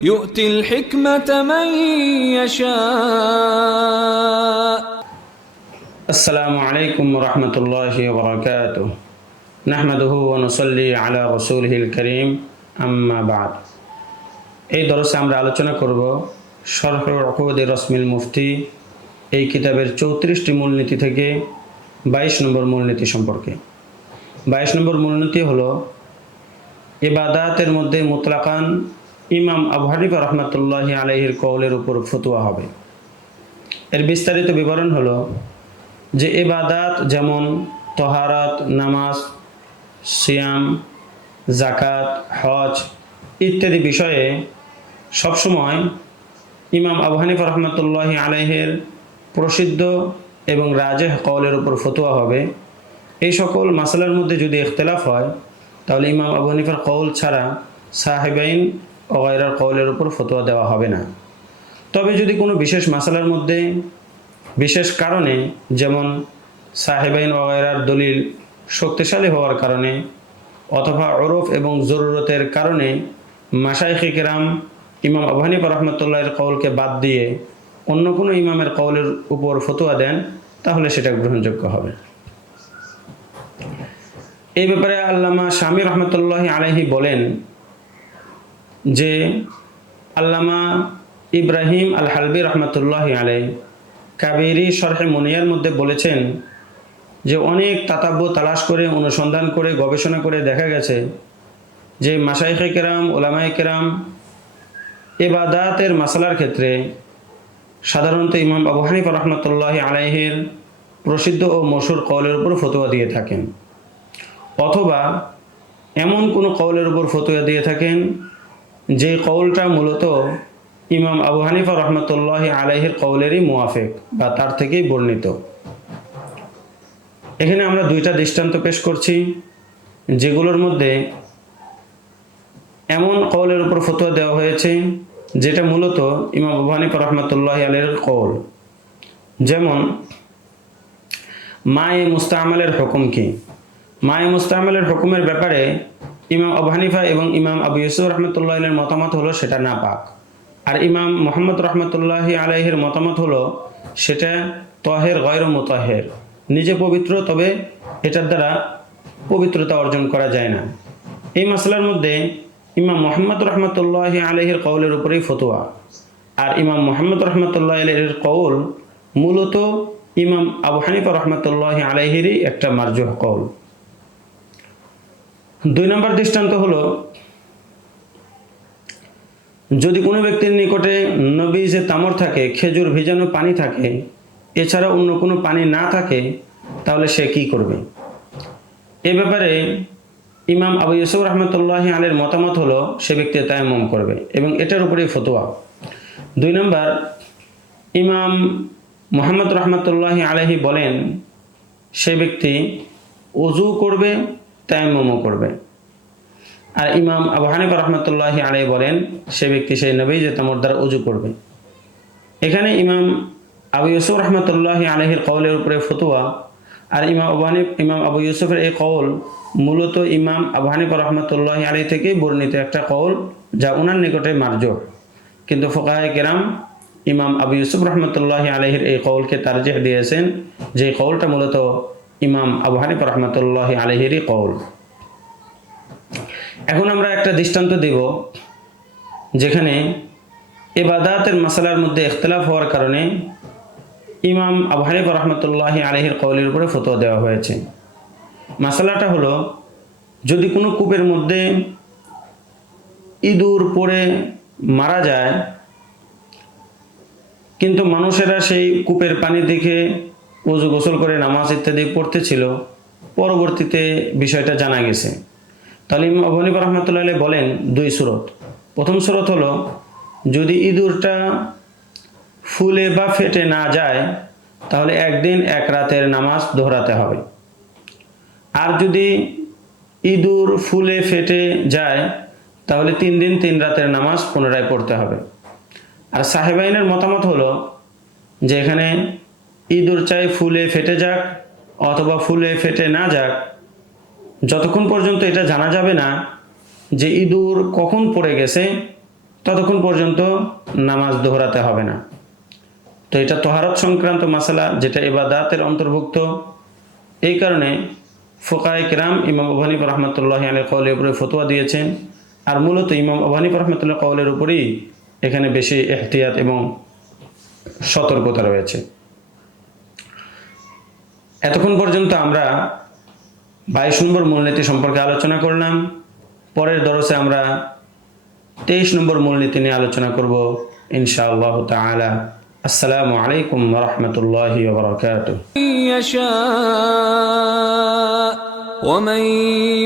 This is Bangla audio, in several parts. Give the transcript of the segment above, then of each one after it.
يؤتي الحكمة من يشاء. السلام عليكم ورحمة الله وبركاته. نحمده ونصلي على رسوله الكريم أما بعد. এই দরসে আমরা আলোচনা করব শরহ উকুদ রসমিল মুফতি এই কিতাবের 34টি মূলনীতি থেকে 22 নম্বর মূলনীতি সম্পর্কে। 22 নম্বর মূলনীতি হলো ইবাদাতের মধ্যে মুতলাকান ইমাম আবু হানিফা রহমাতুল্লাহি আলাইহির কওলের উপর ফতোয়া হবে। এর বিস্তারিত বিবরণ হলো যে ইবাদাত যেমন তহারাত, নামাজ, সিয়াম, জাকাত, হজ ইত্যাদি বিষয়ে সবসময় ইমাম আবু হানিফা রহমাতুল্লাহি আলাইহির প্রসিদ্ধ এবং রাজেহ কওলের উপর ফতোয়া হবে। এই সকল মাসালার মধ্যে যদি ইখতিলাফ হয় তাহলে ইমাম আবু হানিফার কওল ছাড়া সাহেবাইন ও গায়রার কওলের উপর ফতোয়া দেওয়া হবে না। তবে যদি কোনো বিশেষ মাসালার মধ্যে বিশেষ কারণে, যেমন সাহেবাইন ও গায়রার দলিল শক্তিশালী হওয়ার কারণে অথবা উরফ এবং জরুরতের কারণে মাশায়েখে কেরাম ইমাম আবু হানিফা রহমাতুল্লাহির কওলকে বাদ দিয়ে অন্য কোনো ইমামের কওলের উপর ফতোয়া দেন, তাহলে সেটা গ্রহণযোগ্য হবে। এই ব্যাপারে আল্লামা শামী রহমতুল্লাহি আলাইহি বলেন যে আল্লামা ইব্রাহিম আল হালবি রহমতুল্লাহি আলাইহি কাবেরি শরহে মুনিয়ার মধ্যে বলেছেন যে অনেক তাতাব্বু তালাশ করে, অনুসন্ধান করে, গবেষণা করে দেখা গেছে যে মাশায়েখে কেরাম, উলামায়ে কেরাম ইবাদাতের মাসালার ক্ষেত্রে সাধারণত ইমাম আবু হানিফা রহমতুল্লাহি আলাইহির প্রসিদ্ধ ও মশহুর কওলের উপর ফতোয়া দিয়ে থাকেন, অথবা এমন কোনো কওলের উপর ফতোয়া দিয়ে থাকেন যে কওলটা মূলত ইমাম আবু হানিফা রহমতুল্লাহি আলাইহির কওলেরই মুওয়াফিক বা তার থেকেই বর্ণিত। এখানে আমরা দুইটা দৃষ্টান্ত পেশ করছি যেগুলোর মধ্যে এমন কওলের উপর ফতোয়া দেওয়া হয়েছে যেটা মূলত ইমাম আবু হানিফা রহমতুল্লাহি আলাইহির কওল। যেমন মায়ে মুস্তামালের হুকুম কি? মায়ে মুস্তামালের হুকুমের ব্যাপারে ইমাম আবু হানিফা এবং ইমাম আবু ইউসুফ রহমতুল্লাহি আলাইহির মতামত হলো সেটা নাপাক, আর ইমাম মুহাম্মদ রহমতুল্লাহি আলাইহির মতামত হলো সেটা তহের গয়র মুতাহের, নিজে পবিত্র তবে এটার দ্বারা পবিত্রতা অর্জন করা যায় না। এই মাসলার মধ্যে ইমাম মুহাম্মদ রহমতুল্লাহি আলাইহির কওলের উপরেই ফতোয়া, আর ইমাম মুহাম্মদ রহমতুল্লাহি আলাইহির কওল মূলত ইমাম আবু হানিফা রহমতুল্লাহি আলাইহিরই একটা মারজুহ কওল। 2 নম্বর দৃষ্টান্ত হলো যদি কোনো ব্যক্তির নিকটে নবীজে তামর থাকে, খেজুর ভিজানো পানি থাকে, এছাড়া অন্য কোনো পানি না থাকে, তাহলে সে কি করবে? এ ব্যাপারে ইমাম আবু ইউসুফ রহমতুল্লাহি আলাইহির মতামত হলো সে ব্যক্তি তায়াম্মুম করবে এবং এটার উপরেই ফতোয়া। 2 নম্বর ইমাম মুহাম্মদ রহমতুল্লাহি আলাইহি বলেন সে ব্যক্তি ওযু করবে, তায়াম্মুমও করবে। আর ইমাম আবু হানিফা রহমতুল্লাহি আলাইহি বলেন সে ব্যক্তি সেই নবীজে তামর দ্বারা ওযু করবে। এখানে ইমাম আবু ইউসুফ রহমতুল্লাহি আলাইহির কওলের উপরে ফতোয়া, আর ইমাম আবু ইউসুফের এই কওল মূলত ইমাম আবু হানিফা রহমতুল্লাহি আলাইহি থেকেই বর্ণিত একটা কওল যা ওনার নিকটে মারজুহ, কিন্তু ফুকাহায়ে কেরাম ইমাম আবু ইউসুফ রহমতুল্লাহি আলাইহির এই কওলকে তারজিহ দিয়েছেন যে কওলটা মূলত ইমাম আবু হানিফা রহমতুল্লাহি আলাইহিরই কওল। এখন আমরা একটা দৃষ্টান্ত দেব যেখানে ইবাদাতের মাসালার মধ্যে ইখতিলাফ হওয়ার কারণে ইমাম আবু হানিফা রহমতুল্লাহি আলাইহির কওলের উপরে ফতোয়া দেওয়া হয়েছে। মাসালাটা হলো যদি কোনো কূপের মধ্যে ইঁদুর পড়ে মারা যায়, কিন্তু মানুষেরা সেই কূপের পানি দেখে ওযু গোসল করে নামাজ ইত্যাদি পড়তেছিল, পরবর্তীতে বিষয়টা জানা গেছে, তাহলে ইমাম আবু হানিফা রহমতুল্লাহি আলাইহি বলেন 2 সুরত। প্রথম সুরত হলো যদি ইঁদুরটা ফুলে বা ফেটে না যায় তাহলে 1 দিন 1 রাতের নামাজ দোহরাতে হবে, আর যদি ইঁদুর ফুলে ফেটে যায় তাহলে 3 দিন 3 রাতের নামাজ পুনরায় পড়তে হবে। আর সাহেবাইনের মতামত হলো যে এখানে ইঁদুর চাই ফুলে ফেটে যাক অথবা ফুলে ফেটে না যাক, যতক্ষণ পর্যন্ত এটা জানা যাবে না যে ইঁদুর কখন পড়ে গেছে ততক্ষণ পর্যন্ত নামাজ দোহরাতে হবে না। তো এটা তহারত সংক্রান্ত মাসালা, যেটা ইবাদাতের অন্তর্ভুক্ত। এই কারণে ফুকায়ে কেরাম ইমাম আবু হানিফা রাহমাতুল্লাহি আলাইহির কওলের উপরে ফতোয়া দিয়েছেন। আর মূলত ইমাম আবু হানিফা রাহমাতুল্লাহ কওলের উপরেই এখানে বেশি ইহতিয়াত এবং সতর্কতা রয়েছে। এতক্ষণ পর্যন্ত আমরা 22 নম্বর মূলনীতি সম্পর্কে আলোচনা করলাম। পরের দরসে আমরা 23 নম্বর মূলনীতি নিয়ে আলোচনা করব ইনশাআল্লাহ তাআলা। আসসালামু আলাইকুম ওয়া রাহমাতুল্লাহি ওয়া বারাকাতুহু। يشاء ومن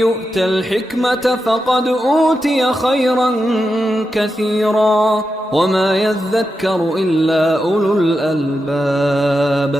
يؤت الحكمة فقد أوتي خيرا كثيرا وما يذكر إلا أولو الألباب